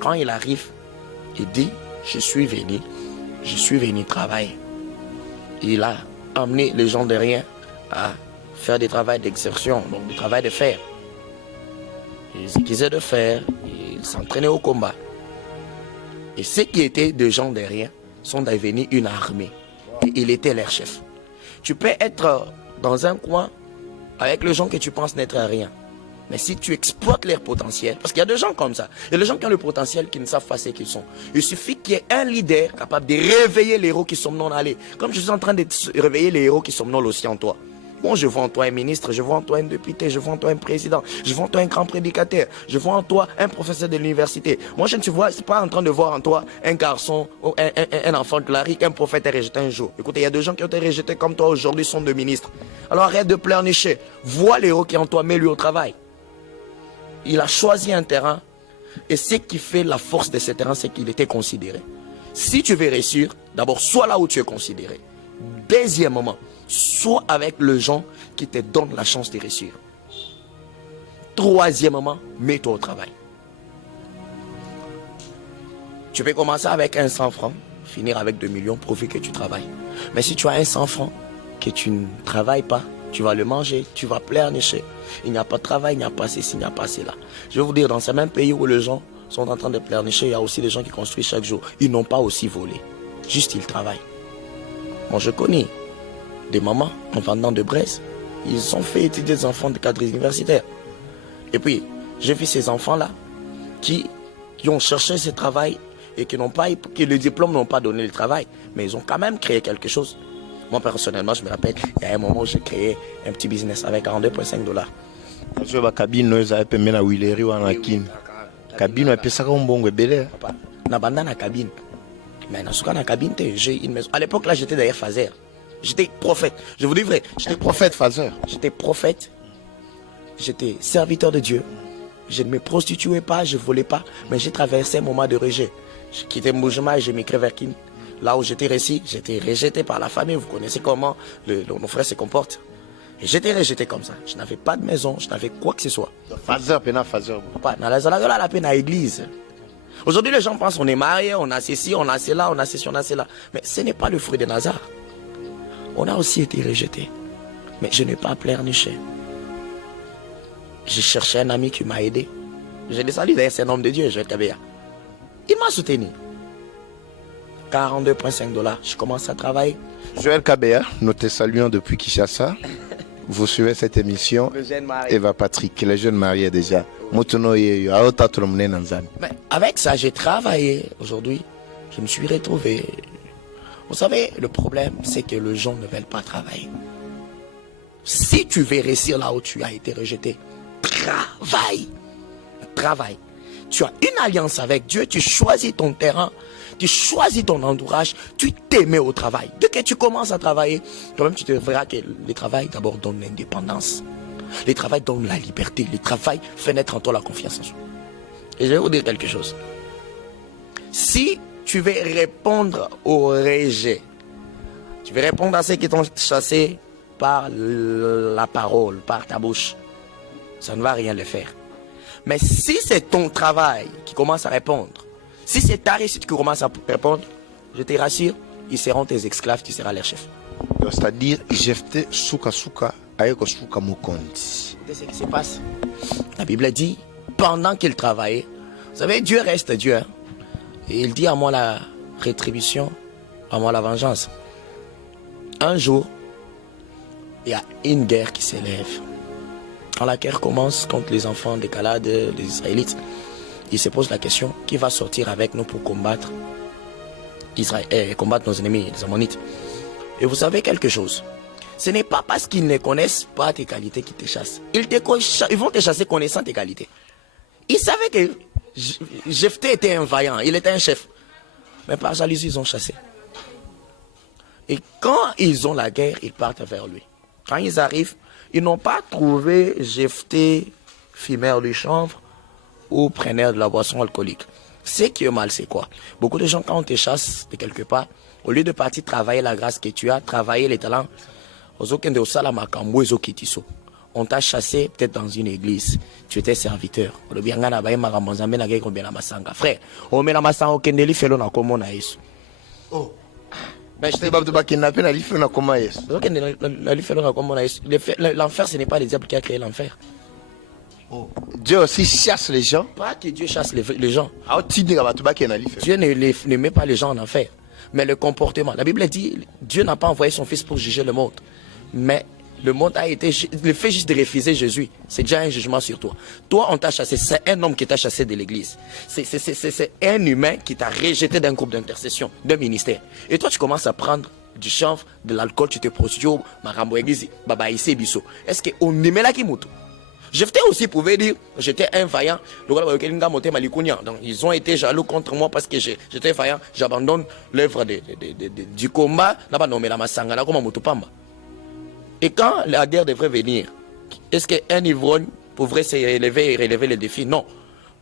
Quand il arrive, il dit je suis venu travailler. Il a amené les gens de rien à faire des travaux d'exertion, donc du travail de fer. Ils acquisaient de fer, ils s'entraînaient au combat. Et ceux qui étaient des gens de rien sont devenus une armée. Et il était leur chef. Tu peux être dans un coin avec les gens que tu penses n'être rien. Mais si tu exploites leur potentiel, parce qu'il y a des gens comme ça, il y a des gens qui ont le potentiel qui ne savent pas ce qu'ils sont. Il suffit qu'il y ait un leader capable de réveiller les héros qui somnolent allés. Comme je suis en train de réveiller les héros qui somnolent aussi en toi. Bon, je vois en toi un ministre, je vois en toi un député, je vois en toi un président, je vois en toi un grand prédicateur, je vois en toi un professeur de l'université. Moi, je ne suis pas en train de voir en toi un garçon, ou un enfant de la rique, un prophète est rejeté un jour. Écoutez, il y a des gens qui ont été rejetés comme toi aujourd'hui sont des ministres. Alors arrête de pleurnicher. Vois les héros qui est en toi, mets-lui au travail. Il a choisi un terrain et ce qui fait la force de ce terrain, c'est qu'il était considéré. Si tu veux réussir, d'abord, sois là où tu es considéré. Deuxièmement, sois avec les gens qui te donnent la chance de réussir. Troisièmement, mets-toi au travail. Tu peux commencer avec un 100 francs, finir avec 2 millions, profit que tu travailles. Mais si tu as un 100 francs, que tu ne travailles pas, tu vas le manger, tu vas pleurnicher. Il n'y a pas de travail, il n'y a pas ceci, il n'y a pas cela. Je vais vous dire, dans ce même pays où les gens sont en train de pleurnicher, il y a aussi des gens qui construisent chaque jour. Ils n'ont pas aussi volé. Juste, ils travaillent. Moi, je connais des mamans en vendant de braises. Ils ont fait étudier des enfants de cadre universitaire. Et puis, j'ai vu ces enfants-là qui ont cherché ce travail et qui les diplômes n'ont pas donné le travail. Mais ils ont quand même créé quelque chose. Moi, personnellement, je me rappelle, il y a un moment où j'ai créé un petit business avec $42.5. Je vais cabine, nous avons mis la Willery ou en Akin. Cabine, on peut ça comme bon bébé. Na banda na cabine. Mais na cabine, j'ai une maison. À l'époque, là, j'étais d'ailleurs phaser. J'étais prophète. Je vous dis vrai. J'étais prophète phaser. J'étais prophète. J'étais serviteur de Dieu. Je ne me prostituais pas, je ne volais pas. Mais j'ai traversé un moment de rejet. J'ai quitté Moujema et j'ai migré vers Kin. Là où j'étais réussi, j'étais rejeté par la famille. Vous connaissez comment nos frères se comportent. Et j'étais rejeté comme ça. Je n'avais pas de maison, je n'avais quoi que ce soit. Phaser, pena phaser. Pas dans la peine à l'église. Aujourd'hui, les gens pensent qu'on est mariés, on a ceci, on a cela, on a ceci, on a cela. Mais ce n'est pas le fruit de Nazar. On a aussi été rejeté. Mais je n'ai pas pleurniché. J'ai cherché un ami qui m'a aidé. J'ai descendu d'ailleurs, c'est un homme de Dieu, Joël Kabea. Il m'a soutenu. $42.5. Je commence à travailler. Joël Kabea, nous te saluons depuis Kinshasa. Vous suivez cette émission. Eva Patrick, les jeunes mariés déjà. Mais avec ça, j'ai travaillé. Aujourd'hui, je me suis retrouvé. Vous savez, le problème, c'est que les gens ne veulent pas travailler. Si tu veux réussir là où tu as été rejeté, travaille. Travaille. Tu as une alliance avec Dieu, tu choisis ton terrain, tu choisis ton entourage, tu t'aimes au travail. Dès que tu commences à travailler, quand même tu te verras que le travail d'abord donne l'indépendance. Le travail donne la liberté. Le travail fait naître en toi la confiance en soi. Et je vais vous dire quelque chose. Si tu veux répondre au rejet, tu veux répondre à ceux qui t'ont chassé par la parole, par ta bouche, ça ne va rien le faire. Mais si c'est ton travail qui commence à répondre, si c'est ta réussite qui commence à répondre, je te rassure, ils seront tes esclaves, tu seras leur chef. C'est-à-dire, Jephthé suka suka ayeko suka mukondi. C'est ce qui se passe. La Bible dit, pendant qu'il travaillait, vous savez, Dieu reste Dieu. Hein? Et il dit à moi la rétribution, à moi la vengeance. Un jour, il y a une guerre qui s'élève. Quand la guerre commence contre les enfants des Calades, des Israélites, il se pose la question, qui va sortir avec nous pour combattre Israël, combattre nos ennemis, les Ammonites. Et vous savez quelque chose, ce n'est pas parce qu'ils ne connaissent pas tes qualités qu'ils te chassent. Ils vont te chasser connaissant tes qualités. Ils savaient que Jephthé était un vaillant, il était un chef. Mais par jalousie, ils ont chassé. Et quand ils ont la guerre, ils partent vers lui. Quand ils arrivent, ils n'ont pas trouvé Jephthé fumeur du chanvre ou preneur de la boisson alcoolique. Ce qui est mal, c'est quoi? Beaucoup de gens, quand on te chasse de quelque part, au lieu de partir travailler la grâce que tu as, travailler les talents, on t'a chassé peut-être dans une église. Tu étais serviteur. Frère, on met la massanga au kendeli felo na komo na Yesu. Oh. Ben, je t'ai pas kidnappé na life na koma Yesu. L'enfer, ce n'est pas le diable qui a créé l'enfer. Oh. Dieu aussi chasse les gens. Pas que Dieu chasse les gens. Dieu ne met pas les gens en enfer. Mais le comportement. La Bible dit, Dieu n'a pas envoyé son fils pour juger le monde. Mais le monde a été, le fait juste de refuser Jésus, c'est déjà un jugement sur toi. Toi, on t'a chassé, c'est un homme qui t'a chassé de l'église. C'est un humain qui t'a rejeté d'un groupe d'intercession, d'un ministère. Et toi, tu commences à prendre du chanvre, de l'alcool, tu te prostitues, marambo église, baba ici, biso. Est-ce qu'on aimait la kimuto? Jephthé aussi pouvait dire, j'étais un vaillant. Donc ils ont été jaloux contre moi parce que j'étais vaillant. J'abandonne l'œuvre du combat. Et quand la guerre devrait venir, est-ce qu'un ivrogne pourrait se relever et relever le défi? Non.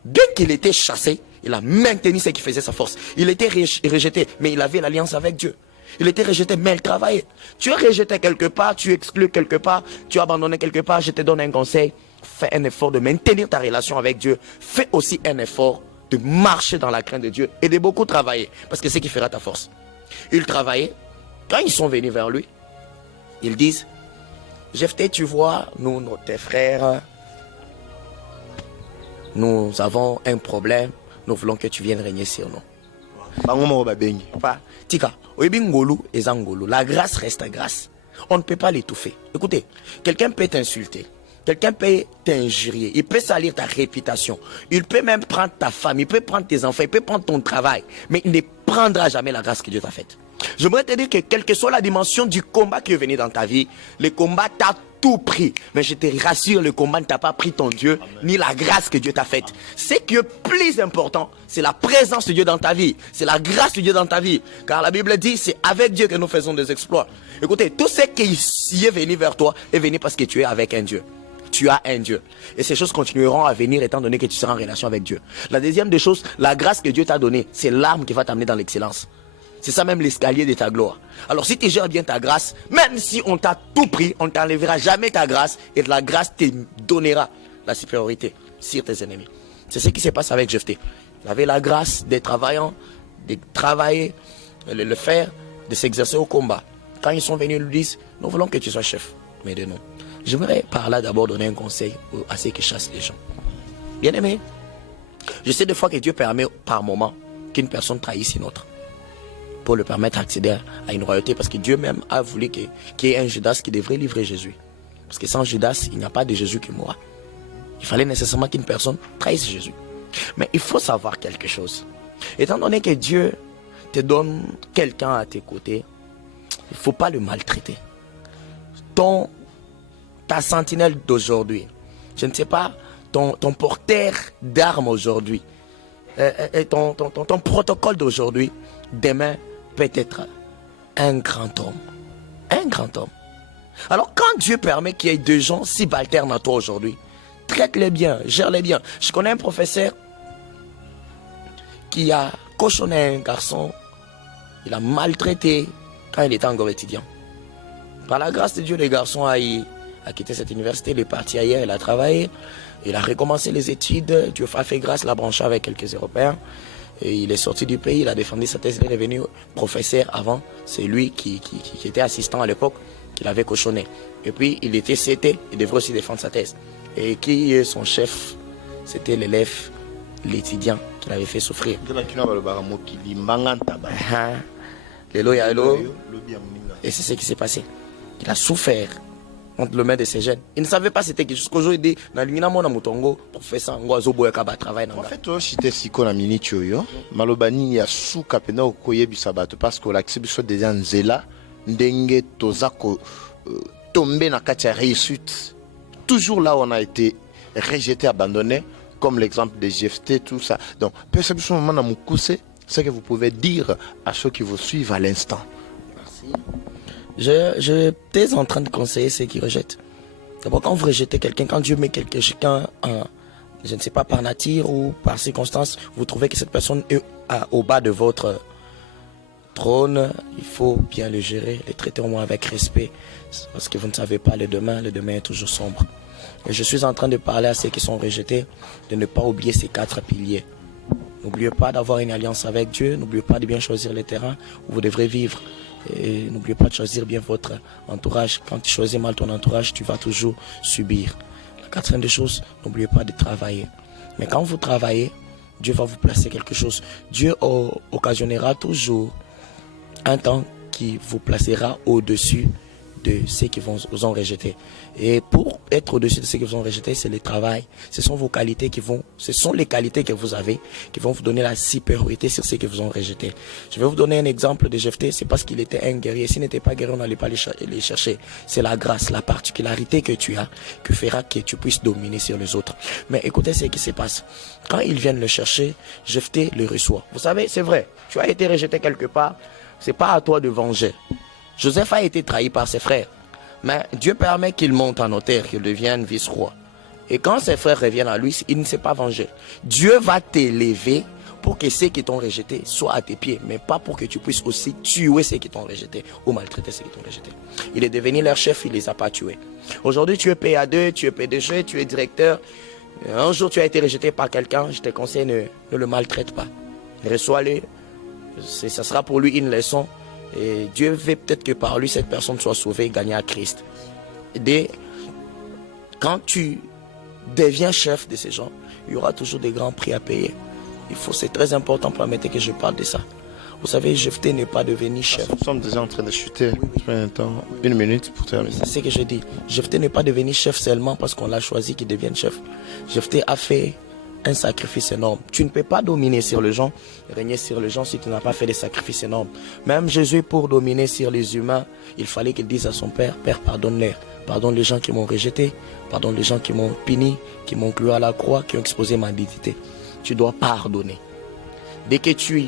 Bien qu'il était chassé, il a maintenu ce qui faisait sa force. Il était rejeté, mais il avait l'alliance avec Dieu. Il était rejeté, mais il travaillait. Tu es rejeté quelque part, tu es exclu quelque part, tu es abandonné quelque part. Je te donne un conseil. Fais un effort de maintenir ta relation avec Dieu. Fais aussi un effort de marcher dans la crainte de Dieu et de beaucoup travailler. Parce que c'est ce qui fera ta force. Ils travaillaient. Quand ils sont venus vers lui, ils disent, Jephthé, tu vois, nous, tes frères, nous avons un problème. Nous voulons que tu viennes régner sur nous. Tika, la grâce reste grâce. On ne peut pas l'étouffer. Écoutez, quelqu'un peut t'insulter. Quelqu'un peut t'injurier, il peut salir ta réputation, il peut même prendre ta femme, il peut prendre tes enfants, il peut prendre ton travail, mais il ne prendra jamais la grâce que Dieu t'a faite. J'aimerais te dire que quelle que soit la dimension du combat qui est venu dans ta vie, le combat t'a tout pris. Mais je te rassure, le combat ne t'a pas pris ton Dieu, ni la grâce que Dieu t'a faite. Ce qui est plus important, c'est la présence de Dieu dans ta vie, c'est la grâce de Dieu dans ta vie. Car la Bible dit, c'est avec Dieu que nous faisons des exploits. Écoutez, tout ce qui est venu vers toi est venu parce que tu es avec un Dieu. Tu as un Dieu. Et ces choses continueront à venir étant donné que tu seras en relation avec Dieu. La deuxième des choses, la grâce que Dieu t'a donnée, c'est l'arme qui va t'amener dans l'excellence. C'est ça même l'escalier de ta gloire. Alors si tu gères bien ta grâce, même si on t'a tout pris, on ne t'enlèvera jamais ta grâce et la grâce te donnera la supériorité sur tes ennemis. C'est ce qui se passe avec Jephthé. Il avait la grâce des travaillants, de travailler, de le faire, de s'exercer au combat. Quand ils sont venus, ils lui disent, nous voulons que tu sois chef, mais de nous. J'aimerais par là d'abord donner un conseil à ceux qui chassent les gens. Bien aimé, je sais des fois que Dieu permet par moment qu'une personne trahisse une autre pour le permettre d'accéder à une royauté, parce que Dieu même a voulu qu'il y ait un Judas qui devrait livrer Jésus. Parce que sans Judas, il n'y a pas de Jésus qui mourra. Il fallait nécessairement qu'une personne trahisse Jésus. Mais il faut savoir quelque chose. Étant donné que Dieu te donne quelqu'un à tes côtés, il ne faut pas le maltraiter. Ton ta sentinelle d'aujourd'hui, je ne sais pas, ton porteur d'armes aujourd'hui, ton protocole d'aujourd'hui, demain peut être un grand homme. Un grand homme. Alors quand Dieu permet qu'il y ait deux gens subalternes à toi aujourd'hui, traite-les bien, gère-les bien. Je connais un professeur qui a cochonné un garçon, il a maltraité quand il était encore étudiant. Par la grâce de Dieu, le garçon a quitté cette université, il est parti ailleurs, il a travaillé, il a recommencé les études, Dieu a fait grâce, l'a branché avec quelques Européens. Et il est sorti du pays, il a défendu sa thèse, il est devenu professeur avant. C'est lui qui était assistant à l'époque, qui l'avait cochonné. Et puis il était CT, il devrait aussi défendre sa thèse. Et qui est son chef? C'était l'élève, l'étudiant qui l'avait fait souffrir. Et c'est ce qui s'est passé. Il a souffert entre le main de ses jeunes. Il ne savait pas c'était qui. Jusqu'au jour, il dit, pour faire ça, travail. En fait, si tu es si qu'on a mini choyo, malobani ya sou kapena okoye bisabato parce que l'accès déjà nzela ndenge tozako tomber na katia réussite. Toujours là où on a été rejeté, abandonné, comme l'exemple des GFT, tout ça. Donc, perception moment dans mon c'est ce que vous pouvez dire à ceux qui vous suivent à l'instant. Merci. J'étais en train de conseiller ceux qui rejettent. D'abord, quand vous rejetez quelqu'un, quand Dieu met quelqu'un, je ne sais pas, par nature ou par circonstance, vous trouvez que cette personne est au bas de votre trône, il faut bien le gérer, le traiter au moins avec respect, parce que vous ne savez pas le demain est toujours sombre. Et je suis en train de parler à ceux qui sont rejetés, de ne pas oublier ces 4 piliers. N'oubliez pas d'avoir une alliance avec Dieu, n'oubliez pas de bien choisir les terrains où vous devrez vivre. Et n'oubliez pas de choisir bien votre entourage. Quand tu choisis mal ton entourage, tu vas toujours subir. La 4e des choses, n'oubliez pas de travailler. Mais quand vous travaillez, Dieu va vous placer quelque chose. Dieu occasionnera toujours un temps qui vous placera au-dessus de ceux qui vous ont rejeté. Et pour être au-dessus de ceux qui vous ont rejeté, c'est le travail. Ce sont vos qualités ce sont les qualités que vous avez qui vont vous donner la supériorité sur ceux qui vous ont rejeté. Je vais vous donner un exemple de Jephthé. C'est parce qu'il était un guerrier. S'il n'était pas guerrier, on n'allait pas les chercher. C'est la grâce, la particularité que tu as, que fera que tu puisses dominer sur les autres. Mais écoutez ce qui se passe. Quand ils viennent le chercher, Jephthé le reçoit. Vous savez, c'est vrai. Tu as été rejeté quelque part. C'est pas à toi de venger. Joseph a été trahi par ses frères. Mais Dieu permet qu'il monte en hauteur, qu'il devienne vice-roi. Et quand ses frères reviennent à lui, il ne s'est pas vengé. Dieu va t'élever pour que ceux qui t'ont rejeté soient à tes pieds, mais pas pour que tu puisses aussi tuer ceux qui t'ont rejeté ou maltraiter ceux qui t'ont rejeté. Il est devenu leur chef, il ne les a pas tués. Aujourd'hui, tu es PA2, tu es PDG, tu es directeur. Un jour, tu as été rejeté par quelqu'un, je te conseille, ne le maltraite pas. Reçois-le. Ça sera pour lui une leçon. Et Dieu veut peut-être que par lui, cette personne soit sauvée et gagnée à Christ. Quand tu deviens chef de ces gens, il y aura toujours des grands prix à payer. C'est très important, permettez que je parle de ça. Vous savez, Jephthé n'est pas devenu chef. Nous sommes déjà en train de chuter. Une minute pour terminer. C'est ce que je dis. Jephthé n'est pas devenu chef seulement parce qu'on l'a choisi qu'il devienne chef. Jephthé a fait un sacrifice énorme. Tu ne peux pas dominer sur les gens, régner sur les gens si tu n'as pas fait des sacrifices énormes. Même Jésus, pour dominer sur les humains, il fallait qu'il dise à son Père, Père, pardonne-les. Pardonne les gens qui m'ont rejeté, pardonne les gens qui m'ont puni, qui m'ont cloué à la croix, qui ont exposé ma dignité. Tu dois pardonner. Dès que tu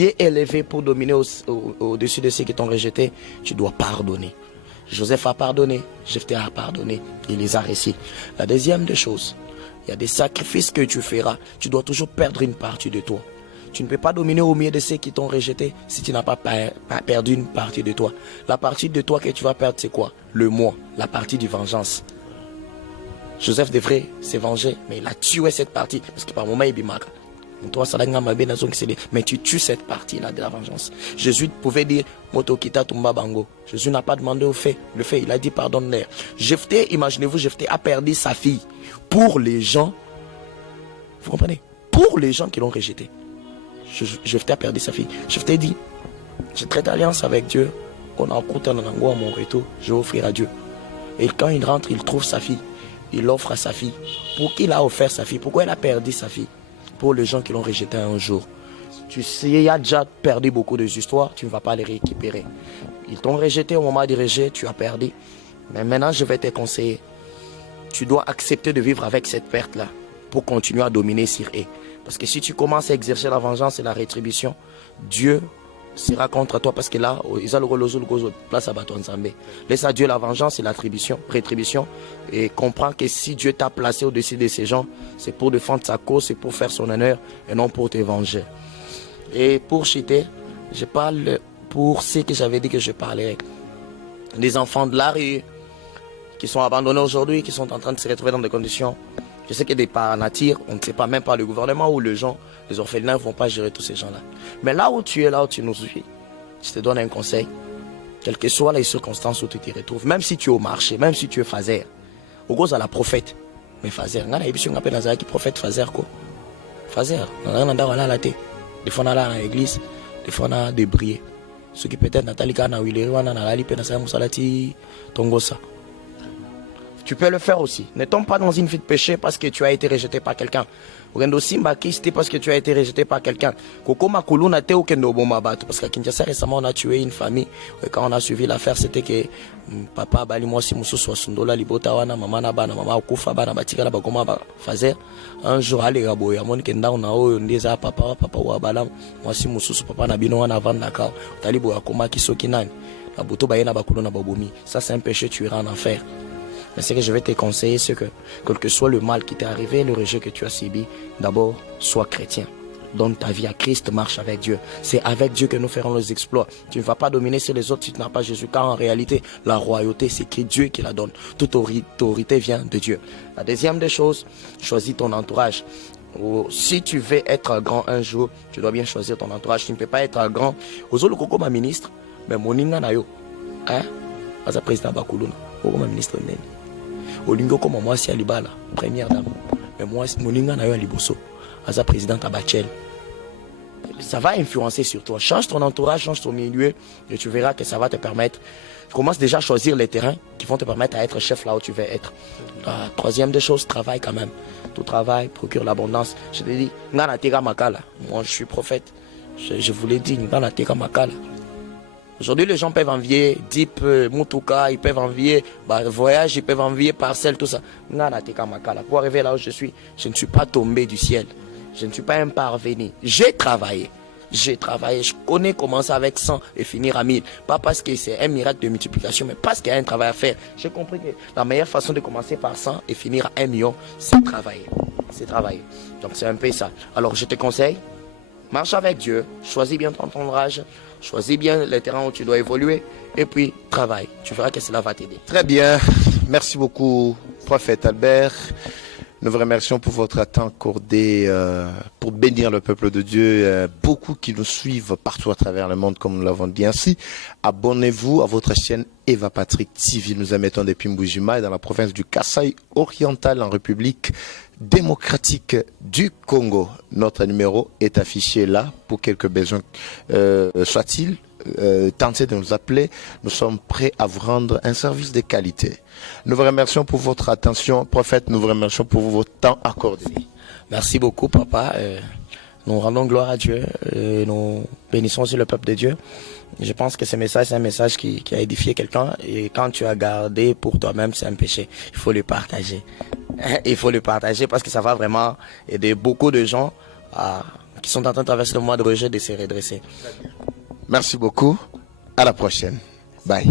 es élevé pour dominer au-dessus de ceux qui t'ont rejeté, tu dois pardonner. Joseph a pardonné, Jephthé a pardonné, il les a réussis. La deuxième des choses, il y a des sacrifices que tu feras. Tu dois toujours perdre une partie de toi. Tu ne peux pas dominer au milieu de ceux qui t'ont rejeté si tu n'as pas perdu une partie de toi. La partie de toi que tu vas perdre, c'est quoi? Le moi, la partie du vengeance. Joseph devrait se venger, mais il a tué cette partie. Parce que par moment, il bimaka. Mais tu tues cette partie-là de la vengeance. Jésus pouvait dire Motokita Tumba Bango. Jésus n'a pas demandé au fait. Le fait, il a dit pardonne-leur. Jephthé, imaginez-vous, Jephthé a perdu sa fille pour les gens. Vous comprenez? Pour les gens qui l'ont rejeté. Jephthé a perdu sa fille. Jephthé dit j'ai traité alliance avec Dieu. On a écouté un angoisse à mon retour. Je vais offrir à Dieu. Et quand il rentre, il trouve sa fille. Il offre à sa fille. Pour qui il a offert sa fille? Pourquoi il a perdu sa fille? Pour les gens qui l'ont rejeté un jour. Tu sais, il y a déjà perdu beaucoup de histoires, tu ne vas pas les récupérer. Ils t'ont rejeté au moment du rejet, tu as perdu. Mais maintenant, je vais te conseiller. tu dois accepter de vivre avec cette perte-là pour continuer à dominer sur eux. Parce que si tu commences à exercer la vengeance et la rétribution, Dieu sera contre toi parce que là, ils ont le place à bâton Nzambe. Laisse à Dieu la vengeance et la rétribution et comprends que si Dieu t'a placé au-dessus de ces gens, c'est pour défendre sa cause, c'est pour faire son honneur et non pour te venger. Et pour chiter, je parle pour ce que j'avais dit que je parlais. Des enfants de la rue qui sont abandonnés aujourd'hui, qui sont en train de se retrouver dans des conditions. Je sais que par nature, on ne sait pas, même pas le gouvernement ou les gens, les orphelins ne vont pas gérer tous ces gens-là. Mais là où tu es, là où tu nous suis, je te donne un conseil. Quelles que soient les circonstances où tu te retrouves, même si tu es au marché, même si tu es phaser, au gros à la prophète, mais phaser, on a l'habitude d'appelle Nazareth qui prophète phaser quoi. Phaser, on a la tête. Des fois on a dans l'église, des fois on a des briers. Ceux qui peut-être Nathalie Kana ou Ileri, on a la lipe, on a Moussalati, Tongosa. Tu peux le faire aussi. Ne tombe pas dans une vie de péché parce que tu as été rejeté par quelqu'un. Rendo Simba Kisti parce que tu as été rejeté par quelqu'un. Koko Makuluna te ou Kendo Bomabatu. Parce qu'à Kinshasa récemment on a tué une famille. Et quand on a suivi l'affaire, c'était que papa bali moi si musu sosundola libota wana mama na bana mama okufa bana batika na bakoma ba fazer. Un jour aller raboya mon kenda on a oyo ndeza papa wa bala moi si musu papa na bino wana vanda ka. Talibo akoma kisoki nani. Na buto bayena bakuluna babomi. Ça c'est un péché, tu iras en enfer. Mais ce que je vais te conseiller, c'est que, quel que soit le mal qui t'est arrivé, le rejet que tu as subi, d'abord, sois chrétien. Donne ta vie à Christ, marche avec Dieu. C'est avec Dieu que nous ferons les exploits. Tu ne vas pas dominer sur les autres si tu n'as pas Jésus, car en réalité, la royauté, c'est que Dieu qui la donne. Toute autorité vient de Dieu. La deuxième des choses, choisis ton entourage. Si tu veux être grand un jour, tu dois bien choisir ton entourage. Tu ne peux pas être grand. Ozo le koko ma ministre, mais moninga na yo. Hein? As président Bakuluna, koko ma ministre nene. Olingo comme moi si Alibala, première dame. Mais moi, Moninga na yo Liboso, Aza président Abachel. Ça va influencer sur toi. Change ton entourage, change ton milieu, et tu verras que ça va te permettre. Commence déjà à choisir les terrains qui vont te permettre à être chef là où tu veux être. Troisième des choses, travaille quand même. Tout travail procure l'abondance. Je te dis, Ngana Tega Makala. Moi, je suis prophète. Je vous l'ai dit, Ngana Tega Makala. Aujourd'hui, les gens peuvent envier Deep, Mutuka, ils peuvent envier voyage, ils peuvent envier parcelle, tout ça. Pour arriver là où je ne suis pas tombé du ciel. Je ne suis pas un parvenu. J'ai travaillé. Je connais commencer avec 100 et finir à 1000. Pas parce que c'est un miracle de multiplication, mais parce qu'il y a un travail à faire. J'ai compris que la meilleure façon de commencer par 100 et finir à 1 million, c'est travailler. C'est travailler. Donc c'est un peu ça. Alors je te conseille, marche avec Dieu, choisis bien ton entourage, choisis bien les terrains où tu dois évoluer et puis travaille. Tu verras que cela va t'aider. Très bien. Merci beaucoup, prophète Albert. Nous vous remercions pour votre temps accordé pour bénir le peuple de Dieu. Beaucoup qui nous suivent partout à travers le monde, comme nous l'avons dit ainsi. Abonnez-vous à votre chaîne Eva Patrick TV. Nous émettons depuis Mbuji-Mayi dans la province du Kasaï oriental en République démocratique du Congo. Notre numéro est affiché là pour quelques besoins soit-il. Tentez de nous appeler, nous sommes prêts à vous rendre un service de qualité. Nous vous remercions pour votre attention, prophète, nous vous remercions pour votre temps accordé. Merci beaucoup, papa. Nous rendons gloire à Dieu, nous bénissons aussi le peuple de Dieu. Je pense que ce message, c'est un message qui a édifié quelqu'un, et quand tu as gardé pour toi-même, c'est un péché. Il faut le partager. Il faut le partager parce que ça va vraiment aider beaucoup de gens qui sont en train de traverser le mois de rejet de se redresser. Merci beaucoup. À la prochaine. Bye.